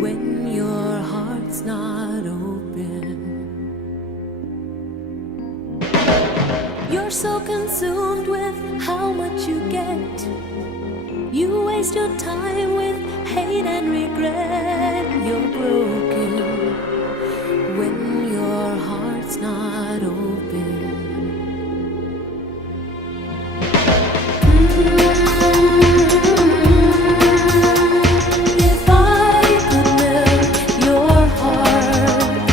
when your heart's not open. You're so consumed with how much you get. You waste your time with hate and regret. You're broken when your heart's not open. If I could melt your heart,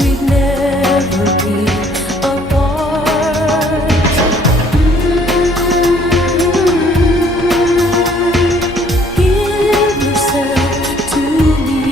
we'd never be apart. Give yourself to me.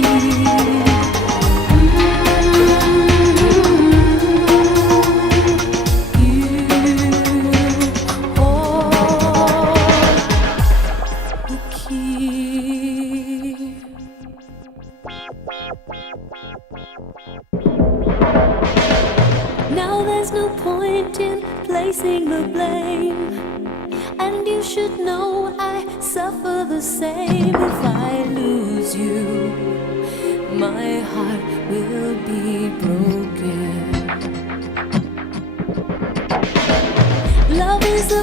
Now there's no point in placing the blame, and you should know I suffer the same. If I lose you, my heart will be broken. Love is the